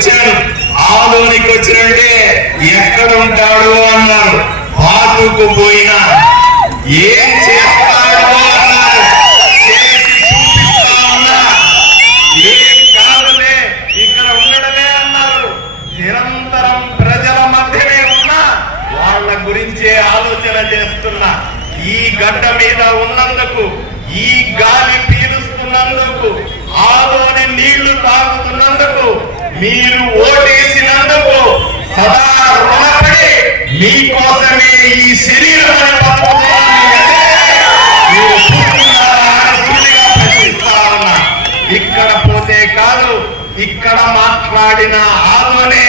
వచ్చాను. ఆదోనికి వచ్చినంటే ఎక్కడ ఉంటాడు అన్నారు. పాతుకుపోయినా ఏం చేస్తాడు అన్నారు. చేసి చూపిస్తా ఉన్నా. ఏం కాదులే ఇక్కడ ఉండడమే అన్నారు. నిరంతరం ప్రజల మధ్యనే ఉన్నా వాళ్ళ గురించే ఆలోచన చేస్తున్నా. ఈ గడ్డ మీద ఉన్నందుకు, ఈ గాలి పీలుస్తున్నందుకు, ఆదోని నీళ్లు తాగుతున్నందుకు, మీరు ఓటేసినందుకు సదా రుణపడి మీకోసమే ఈ శరీరాన్ని ఇక్కడ పోతే కాదు, ఇక్కడ మాట్లాడిన ఆదోనే,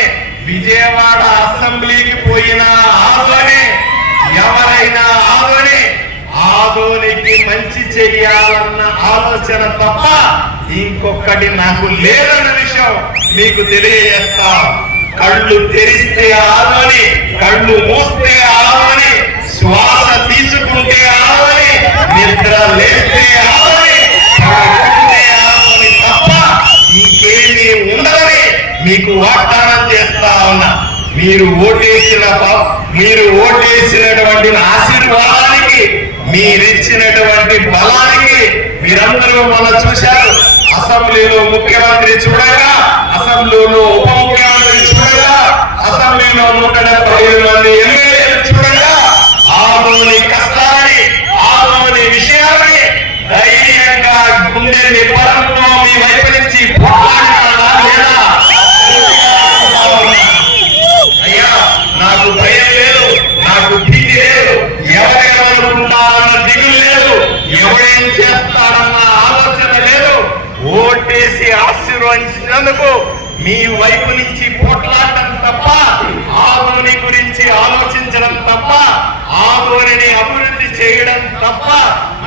విజయవాడ అసెంబ్లీకి పోయిన ఆదోనే, ఎవరైనా ఆదోనే, ఆదోనికి మంచి చెయ్యాలన్న ఆలోచన తప్ప ఇంకొకటి నాకు లేదన్న విషయం మీకు తెలియజేస్తా. కళ్ళు తెరిస్తే ఆదోని, కళ్ళు మూస్తే ఆదోని, శ్వాస తీసుకుంటే ఆదోని, నిద్ర లేస్తే ఆదోని, ఆదోని తప్ప ఇంకేమీ ఉండదని మీకు వాగ్దానం చేస్తా ఉన్నా. మీరు ఓటేసినటువంటి ఆశీర్వాదానికి, మీరిచ్చినటువంటి బలానికి మీరందరూ మనం చూశారు. అసెంబ్లీలో ముఖ్యమంత్రి చూడగా, అసెంబ్లీలో ఉప ముఖ్యమంత్రి చూడగా, అసెంబ్లీలో 175 మంది ఎమ్మెల్యేలు చూడగా, ఆదోని కష్టాన్ని, ఆదోని విషయాన్ని ధైర్యంగా గుండె నిబ్బరంతో మీ వైపు నుంచి అయ్యా, నాకు భయం లేదు, నాకు భీతి లేదు, ఎవరేమనుకుంటారన్న దిగులు లేదు, ఎవరేం చేస్తారన్న ఆలోచన లేదు. ఓటేసి ఆశీర్వదించినందుకు మీ వైపు నుంచి పోట్లాడటం తప్ప, ఆదోని గురించి ఆలోచించడం తప్ప, ఆదోనిని అభివృద్ధి చేయడం తప్ప,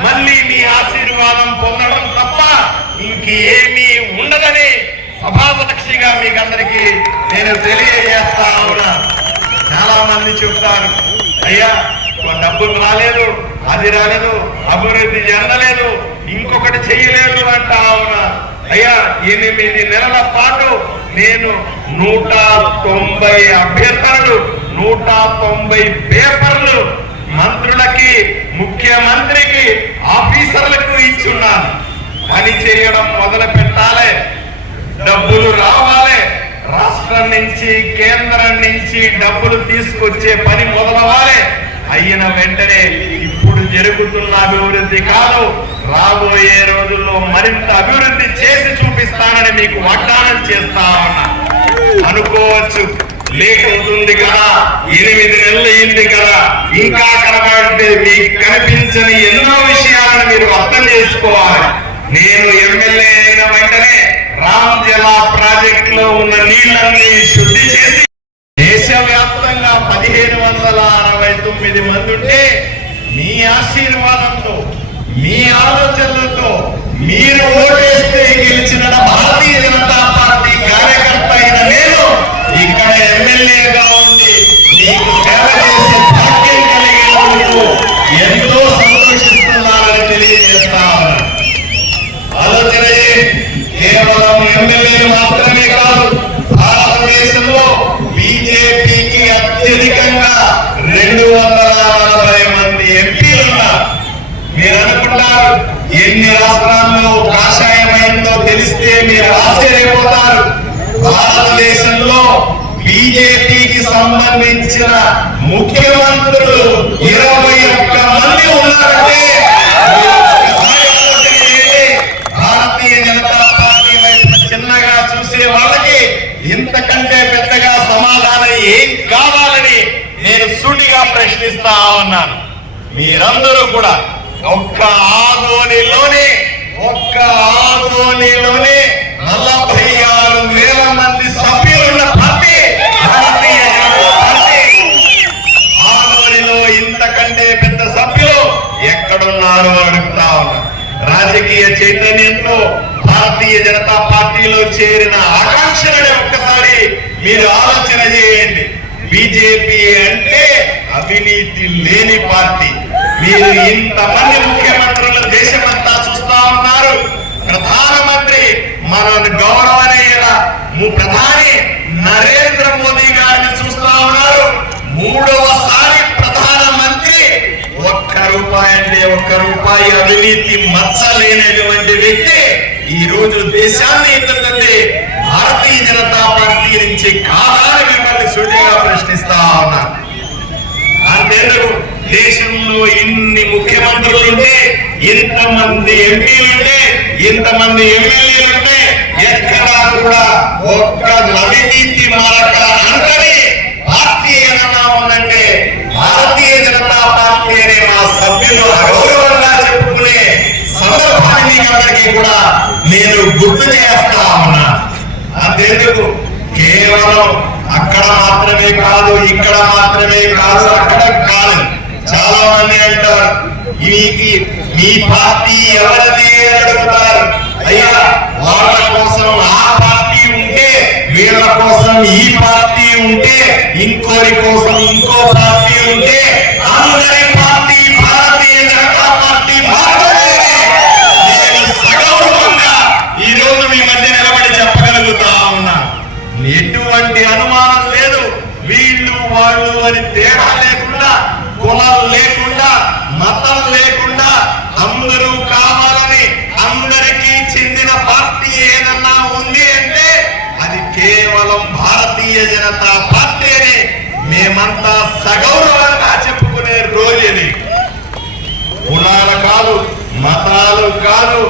మళ్ళీ మీ ఆశీర్వాదం పొందడం తప్ప ఇంకేమీ ఉండదని సభాసాక్షిగా మీకు అందరికీ నేను తెలియజేస్తా ఉన్నా. చాలా మంది చెప్తారు, అయ్యా డబ్బులు రాలేదు, అది రాలేదు, అభివృద్ధి చెందలేదు, ఇంకొకటి చేయలేదు అంటా ఉన్నా. అయ్యా 8 నెలల పాటు నేను 190 అభ్యర్థనలు, 190 పేపర్లు మంత్రులకి, ముఖ్యమంత్రికి, ఆఫీసర్లకు ఇచ్చున్నాను. పని చేయడం మొదలు పెట్టాలి, డబ్బులు రావాలి, రాష్ట్రం నుంచి కేంద్రం నుంచి డబ్బులు తీసుకొచ్చే పని మొదలవ్వాలి. అయిన వెంటనే ఇప్పుడు జరుగుతున్న అభివృద్ధి కాదు, రాబోయే రోజుల్లో మరింత అభివృద్ధి చేసి చూపిస్తానని మీకు వాగ్దానం చేస్తా ఉన్నా. అనుకోవచ్చు లేట్ అవుతుంది కదా, 8 నెలలు అయింది కదా, ఇంకా కనబడితే మీకు కనిపించని ఎన్నో విషయాలను మీరు అర్థం చేసుకోవాలి. నేను ఎమ్మెల్యే అయిన వెంటనే రామ్ జలా ప్రాజెక్ట్ లో ఉన్న నీళ్లన్నీ శుద్ధి చేసి దేశవ్యాప్తంగా 1569 మంది ఉంటే మీ ఆశీర్వాదంతో, మీ ఆలోచనలతో, మీరు ఓటేస్తే గెలిచిన భారతీయ జనతా పార్టీ కార్యకర్త అయిన నేను ఇక్కడ ఎమ్మెల్యేగా ఉండి మీకు సేవ చేసే భాగ్యం కలిగినందుకు ఎంతో సంతోషిస్తున్నానని తెలియజేస్తాను. ఆలోచన కేవలం ఎమ్మెల్యేలు మాత్రమే కాదు, భారతదేశంలో బీజేపీకి అత్యధికంగా 240 మంది ఎంపీలు ఉన్నారు. మీరు అనుకుంటారు ఎన్ని రాష్ట్రాల్లో కాషాయమైందో తెలిస్తే మీరు ఆశ్చర్యపోతారు. భారతదేశంలో బీజేపీకి సంబంధించిన ముఖ్యమంత్రులు 21 మంది ఉన్నారంటే భారతీయ జనతా పార్టీ వైపు చిన్నగా చూసే వాళ్ళకి ఇంతకంటే పెద్దగా సమాధానం ఏం కావాలని నేను సూటిగా ప్రశ్నిస్తా ఉన్నాను. మీరందరూ కూడా ఒక్క ఆదోనిలోనే 46,000 మంది సభ్యులున్న పార్టీ భారతీయ జనతా పార్టీ. ఆదోనిలో ఇంతకంటే పెద్ద సభ్యులు ఎక్కడున్నారు అడుగుతా ఉన్నా. రాజకీయ చైతన్యంతో భారతీయ జనతా పార్టీలో చేరిన ఆకాంక్షలని ఒక్కసారి మీరు ఆలోచన చేయండి. బీజేపీ అంటే అవినీతి లేని పార్టీ. మీరు ఇంతమంది ముఖ్యమంత్రులు దేశమంతా చూస్తా ఉన్నారు. ప్రధానమంత్రి మన గౌరవనీయ ప్రధాని అవినీతి మచ్చలేనటువంటి వ్యక్తి ఈ రోజు దేశాన్ని ఎదుర్కొంటే భారతీయ జనతా పార్టీ నుంచి కాదని మిమ్మల్ని సూటిగా ప్రశ్నిస్తా ఉన్నా. అంతేందుకు దేశంలో ఇన్ని ముఖ్యమంత్రులుంటే, ఇంతమంది ఎంపీలుంటే, ఇంతమంది ఎమ్మెల్యేలుంటే ఎక్కడా కూడా ఒక్క అవినీతి మరక అంటని పార్టీ ఏదన్నా ఉందంటే భారతీయ జనతా పార్టీ అనే మా సభ్యులు అగౌరవంగా చెప్పుకునే సందర్భాన్ని అందరికీ కూడా నేను గుర్తు చేస్తా ఉన్నా. అంతేందుకు కేవలం అక్కడ మాత్రమే కాదు, ఇక్కడ మాత్రమే కాదు, అక్కడ కాదు. చాలా మంది అంటారు మీ పార్టీ ఎవరిది అడుగుతారు. అయ్యా వాళ్ళ కోసం ఆ పార్టీ ఉంటే, వీళ్ళ కోసం ఈ పార్టీ ఉంటే, ఇంకోరి కోసం ఇంకో పార్టీ ఉంటే అందరి పార్టీ భారతీయ జనతా పార్టీ మాత్రమే. నేను సగౌరవంగా ఈ రోజు మీ మధ్య నిలబడి చెప్పగలుగుతా ఉన్నా. ఎటువంటి అనుమానం లేదు. వీళ్ళు వాళ్ళు అని తేడా లేకుండా, కులం లేకుండా, మతం లేకుండా అందరూ కావాలని అందరికీ చెందిన పార్టీ ఏదన్నా ఉంది అంటే అది కేవలం భారతీయ జనతా పార్టీ అని మేమంతా సగౌరవంగా చెప్పుకునే రోజుది. కులాలు కాదు, మతాలు కాదు,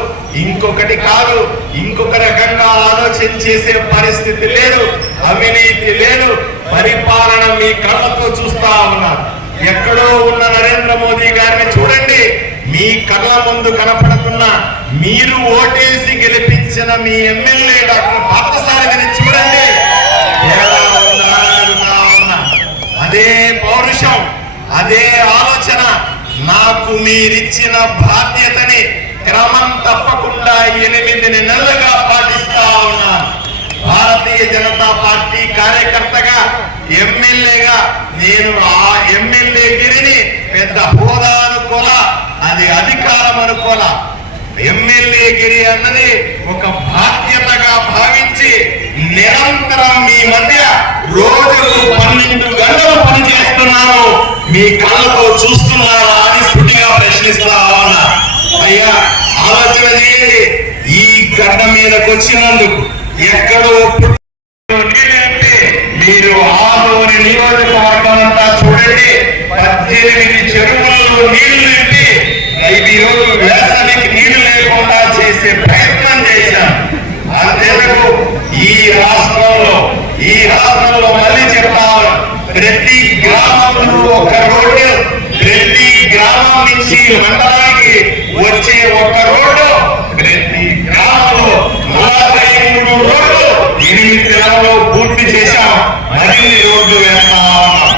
ఇంకొకటి కాదు, ఇంకొక రకంగా ఆలోచన చేసే పరిస్థితి లేదు, అవినీతి లేదు. పరిపాలన మీ కళ్ళతో చూస్తా ఉన్నారు. ఎక్కడో ఉన్న నరేంద్ర మోదీ గారిని చూడండి, మీ కళ్ళ ముందు కనపడుతున్న మీరు ఓటేసి గెలిపించిన మీ ఎమ్మెల్యే డాక్టర్ పార్థసారథిని చూడండి. అదే పౌరుషం, అదే ఆలోచన, నాకు మీరిచ్చిన బాధ్యతని క్రమం తప్పకుండా 8 నెలలుగా పాటిస్తా ఉన్నాను. భారతీయ జనతా పార్టీ కార్యకర్తగా, ఎమ్మెల్యేగా నేను ఆ ఎమ్మెల్యే గిరిని పెద్ద హోదా అనుకోలా, అది అధికారం అనుకోలా. ఎమ్మెల్యే గిరి అన్నది ఒక బాధ్యతగా భావించి నిరంతరం మీ మధ్య రోజుకు 12 గంటలు పనిచేస్తున్నాను. మీ కళ్ళతో చూస్తున్నారా అని సుటిగా ప్రశ్నిస్తా ఉన్నా. అయ్యా ఆలోచన చేయండి. ఈ గడ్డ మీదకి వచ్చినందుకు ఎక్కడో మీరు ఆదోని నియోజకవర్గం అంతా చూడండి, 18 చెరువుల్లో నీళ్లు నింపి ఈ రోజు వేసవికి నీళ్లు లేకుండా చేసే ప్రయత్నం చేశాం. అంతేందుకు ఈ రాష్ట్రంలో మళ్ళీ చెప్తాను, ప్రతి గ్రామంలో ఒక రోడ్డు, ప్రతి గ్రామం నుంచి మండలానికి వచ్చే ఒక రోడ్డు, ప్రతి గ్రామంలో 43 రోడ్లు 8 నెలల్లో పూర్తి చేశాం. మరిన్ని రోడ్లు వేస్తా ఉన్నాం.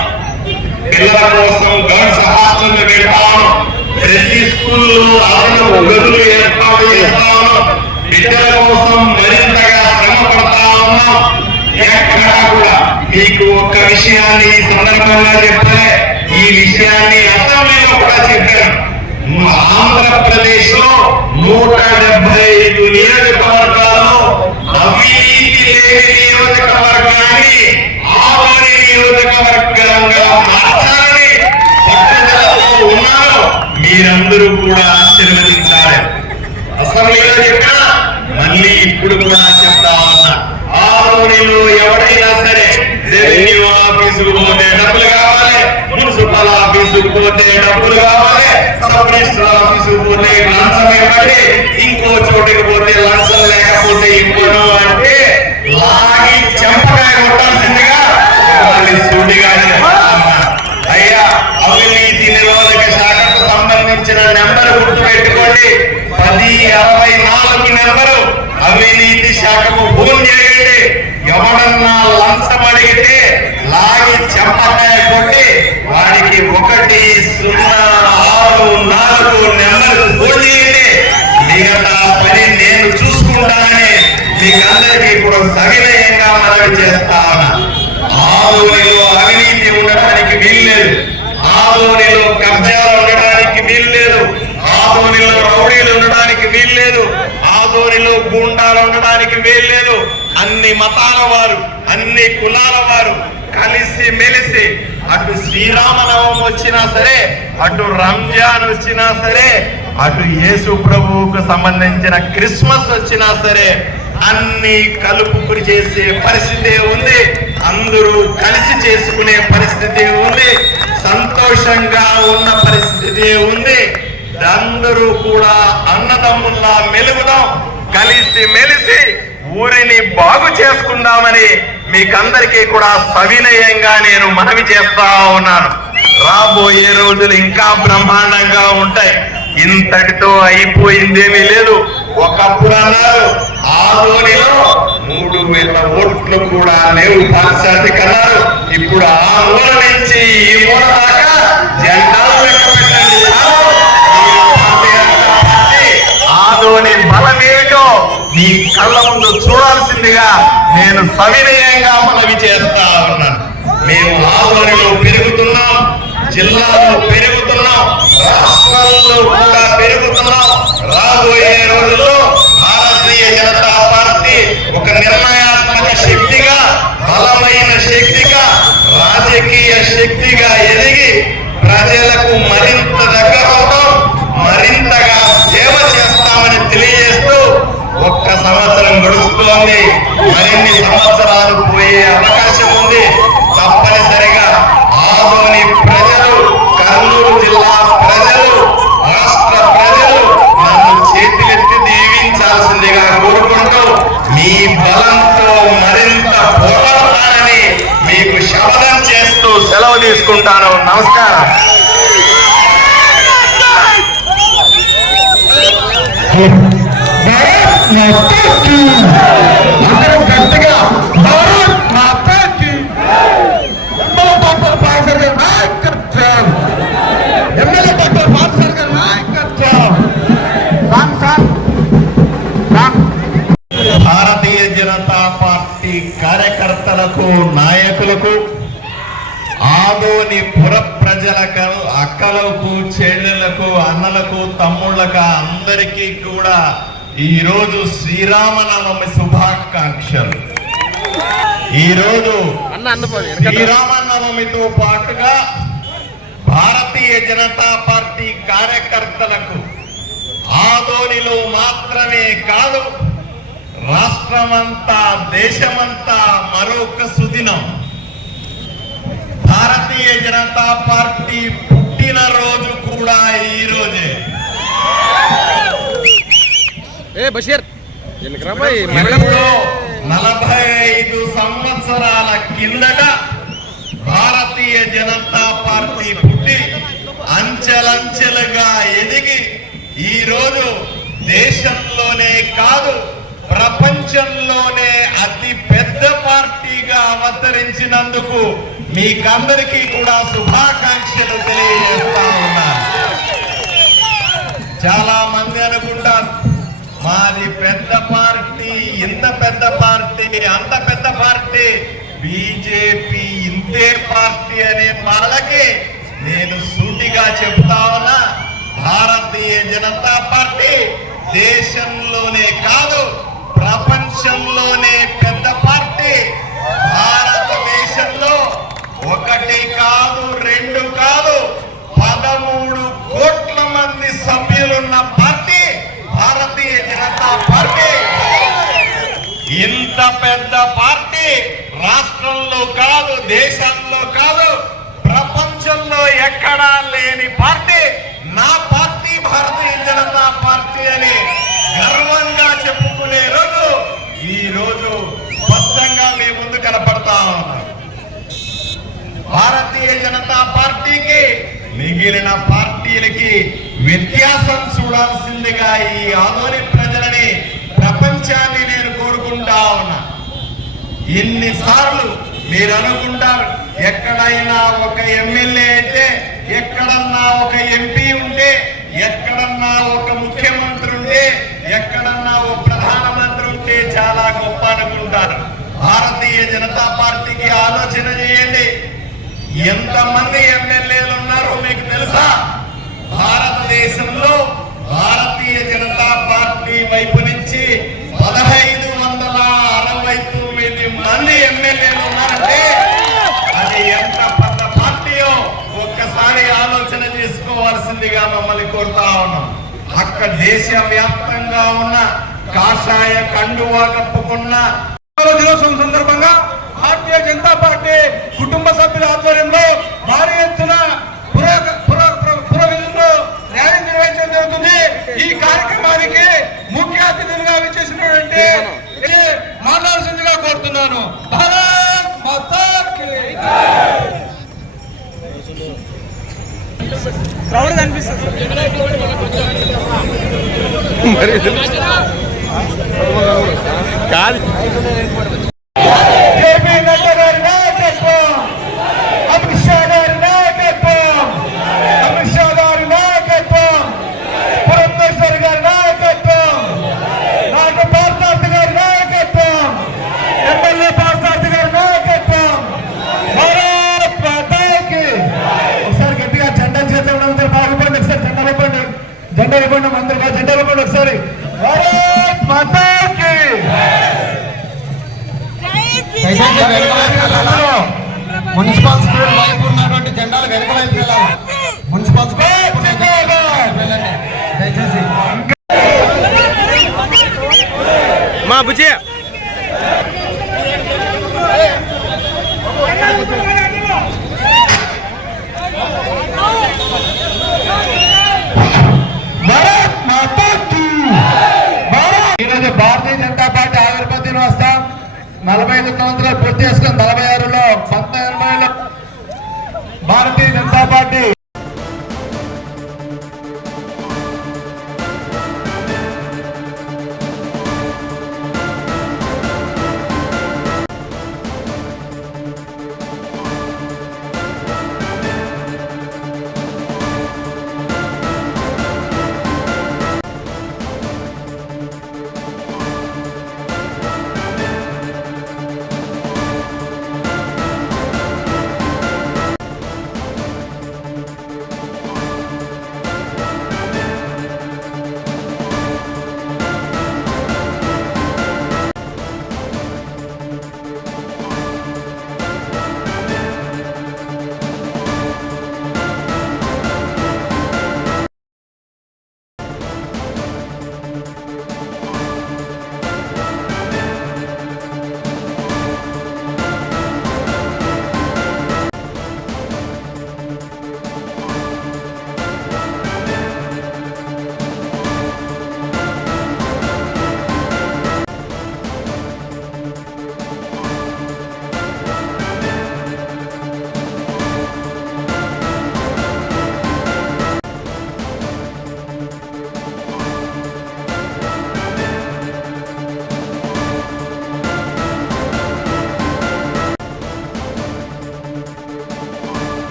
పిల్లల కోసం గర్ల్స్ హాస్టల్ పెడతాను. ప్రతి స్కూల్లో అదనపు గదులు ఏర్పాటు చేస్తాను. బిడ్డల కోసం మరింతగా శ్రమ పడతా ఉన్నాం. ఎక్కడా కూడా మీకు ఒక్క విషయాన్ని ఈ సందర్భంగా చెప్పలే, ఈ విషయాన్ని అసెంబ్లీలో కూడా చెప్పాను. ఆంధ్రప్రదేశ్ లో 175 నియోజకవర్గాల్లో అవినీతి లేని నియోజకవర్గాన్ని ఆదోని నియోజకవర్గంగా మార్చాలని పట్టుదలతో ఉన్నారు. మీరందరూ కూడా ఆశీర్వదించాలి. అసెంబ్లీలో చెప్పినా మళ్ళీ ఇప్పుడు కూడా చెప్తా ఉన్నా, ఆదోనిలో ఎవరైనా సరే రెవెన్యూ ఆఫీసుకు పోతే డబ్బులు కావాలి, మున్సిపల్ ఆఫీసుకు పోతే డబ్బులు కావాలి, సబ్ రిజిస్టర్ ఆఫీసుకు పోతే లంచం ఇవ్వండి, ఇంకో చోటుకి పోతే లంచం లేకపోతే ఇవ్వను అంటే లాగి చెంపకాయ కొట్టాల్సిందిగా మళ్ళీ సూటిగా చెప్తా ఉన్నా. అయ్యా అవినీతి నిరోధక శాఖకు సంబంధించిన నెంబర్ గుర్తు పెట్టుకోండి, 1064 నెంబరు. అవినీతి శాఖకు ఫోన్ చేయండి. ఎవడన్నా లంచం అడిగితే లాగి చెంపకాయ కొట్టి వారికి 106 నెంబర్ ఫోన్ చేయండి. మిగతా పని నేను చూసుకుంటానని మీకందరికీ కూడా సవినయంగా మనవి చేస్తా ఉన్నా. ఆదోనిలో అవినీతి ఉండటానికి వీల్లేదు, ఆదోనిలో కబ్జాలు ఉండడానికి వీల్లేదు, ఆదోనిలో రౌడీలు ఉండడానికి వీల్లేదు, ఆదోనిలో గూండాలు ఉండడానికి వీల్లేదు. అన్ని మతాల వారు, అన్ని కులాల వారు కలిసి మెలిసి అటు శ్రీరామనవమి వచ్చినా సరే, అటు రంజాన్ వచ్చినా సరే, అటు యేసు ప్రభువుకు సంబంధించిన క్రిస్మస్ వచ్చినా సరే అన్ని కలుపుకుని చేసే పరిస్థితి ఉంది. అందరూ కలిసి చేసుకునే పరిస్థితి ఉంది. సంతోషంగా ఉన్న పరిస్థితి ఉంది. అందరూ కూడా అన్నదమ్ముల్లా మెలుగుదాం, కలిసి మెలిసి ఊరిని బాగు చేసుకుందామని మీకందరికీ కూడా సవినయంగా నేను మనవి చేస్తా ఉన్నాను. రాబోయే రోజులు ఇంకా బ్రహ్మాండంగా ఉంటాయి. ఇంతటితో అయిపోయిందేమీ లేదు. ఒకప్పుడు అన్నారు ఆదోనిలో 3000 ఓట్లు కూడా లేవు పార్టీకి అన్నారు. ఇప్పుడు ఆ మూల నుంచి ఈ మూల దాకా జెండాలు పెట్టండి. ఆదోని బలం ఏమిటో మీ కళ్ళ ముందు చూడాల్సిందిగా నేను సవినయంగా మనవి చేస్తా ఉన్నాను. మేము ఆదోనిలో పెరుగుతున్నాం, జిల్లాలో పెరుగుతున్నాం, రాష్ట్రాల్లో కూడా పెరుగుతున్నాం. రాబోయే రోజుల్లో భారతీయ జనతా పార్టీ ఒక నిర్ణయాత్మక శక్తిగా, బలమైన శక్తిగా, రాజకీయ శక్తిగా ఎదిగి ప్రజలకు మరింత దగ్గర అవుతాం, మరింతగా సేవ చేస్తామని తెలియజేస్తూ ఒక్క సంవత్సరం గడుస్తోంది. మరిన్ని సంవత్సరాలు పోయే అవకాశం ఉంది. తప్పనిసరిగా ఆదోని ప్రజలు, కర్నూలు జిల్లా ప్రజలు, రాష్ట్ర ప్రజలు నన్ను చేతులెత్తి దీవించాల్సిందిగా కోరుకుంటూ మీ బలంతో మరింత పోరాడాలని మీకు శపథం చేస్తూ సెలవు తీసుకుంటాను. నమస్కారం. భారతీయ జనతా పార్టీ కార్యకర్తలకు, నాయకులకు, ఆదోని పుర ప్రజలకు, అక్కలకు, చెల్లెలకు, అన్నలకు, తమ్ముళ్ళకు అందరికీ కూడా ఈరోజు శ్రీరామనవమి శుభాకాంక్షలు. ఈరోజు శ్రీరామనవమితో పాటుగా భారతీయ జనతా పార్టీ కార్యకర్తలకు ఆదోనిలో మాత్రమే కాదు రాష్ట్రమంతా, దేశమంతా మరొక సుదినం. భారతీయ జనతా పార్టీ పుట్టినరోజు కూడా ఈ రోజే. 45 సంవత్సరాల కిందట భారతీయ జనతా పార్టీ పుట్టి అంచెలంచెలుగా ఎదిగి ఈ రోజు దేశంలోనే కాదు ప్రపంచంలోనే అతి పెద్ద పార్టీగా అవతరించినందుకు మీకందరికీ కూడా శుభాకాంక్షలు తెలియజేస్తా ఉన్నాను. చాలా మంది అనుకుంటారు మాది పెద్ద పార్టీ, ఇంత పెద్ద పార్టీ, అంత పెద్ద పార్టీ, బీజేపీ ఇంతే పార్టీ అనే వాళ్ళకి నేను సూటిగా చెప్తా ఉన్నా, భారతీయ జనతా పార్టీ దేశంలోనే కాదు ప్రపంచంలోనే పెద్ద పార్టీ. భారతదేశంలో 1 కాదు 2 కాదు 13 కోట్ల మంది సభ్యులున్న పార్టీ భారతీయ జనతా పార్టీ. ఇంత పెద్ద పార్టీ రాష్ట్రంలో కాదు, దేశంలో కాదు, ప్రపంచంలో ఎక్కడా లేని పార్టీ నా పార్టీ భారతీయ జనతా పార్టీ అని గర్వంగా చెప్పుకునే రోజు ఈ రోజు స్పష్టంగా మీ ముందు కనపడతా ఉన్నారు. భారతీయ జనతా పార్టీకి మిగిలిన పార్టీలకి వ్యత్యాసం చూడాల్సిందిగా ఈ ఆదోని ప్రజలని, ప్రపంచాన్ని నేను కోరుకుంటా ఉన్నా. ఇన్నిసార్లు మీరు అనుకుంటారు ఎక్కడైనా ఒక ఎమ్మెల్యే అయితే, ఎక్కడన్నా ఒక ఎంపీ ఉంటే, ఎక్కడన్నా ఒక ముఖ్యమంత్రి ఉంటే, ఎక్కడన్నా ఒక ప్రధానమంత్రి ఉంటే చాలా గొప్ప అనుకుంటారు. భారతీయ జనతా పార్టీకి ఆలోచన చేయండి. ఎంతమంది ఎమ్మెల్యేలు ఉన్నారో మీకు తెలుసా? భారతదేశంలో భారతీయ జనతా పార్టీ వైపు నుంచి 1569 మంది ఎమ్మెల్యేలు ఉన్నారంటే అది ఎంత పెద్ద పార్టీయో ఒక్కసారి ఆలోచన చేసుకోవాల్సిందిగా మమ్మల్ని కోరుతా ఉన్నాం. అక్కడ దేశవ్యాప్తంగా ఉన్న కాషాయ కండువా కప్పుకున్న దినోత్సవం సందర్భంగా భారతీయ జనతా పార్టీ కుటుంబ సభ్యుల ఆధ్వర్యంలో భారీ ఎత్తున పురోగతిలో ర్యాలీ నిర్వహించడం జరుగుతుంది. ఈ కార్యక్రమానికి ముఖ్య అతిథులుగా విచ్చేసినటువంటి మాట్లాడాల్సిందిగా కోరుతున్నాను. భారత్ మాతా కీ క్రౌడ్ కనిపిస్తుంది కాదు. జేపీ నడ్డా గారి నాయకత్వం, అమిత్ షా గారి నాయకత్వం, అమిత్ షా గారి నాయకత్వం, పురంధేశ్వరి గారి నాయకత్వం, నాటి పార్థసారథి గారి నాయకత్వం, ఎమ్మెల్యే పార్థసారథి గారి నాయకత్వం. భారత్ మాతా కీ. ఒకసారి గట్టిగా జెండా చేతులు అందరూ బాగుపడండి. ఒకసారి జెండా ఇవ్వండి, జెండా ఇవ్వండి, అందరూ జెండా ఇవ్వండి ఒకసారి. భారత్ మాతా కీ. మున్సిపల్ స్కూల్ వైపు ఉన్నటువంటి జెండాలు వెనుక వైపు వెళ్ళాలి. మున్సిపల్ స్కూల్ దయచేసి మా బుజ్జి ఈరోజు భారతీయ జనతా పార్టీ ఆవిర్భావ దినోత్సవం 45 సంవత్సరాలు పూర్తి చేసుకుని 46లో 1980లో భారతీయ జనతా పార్టీ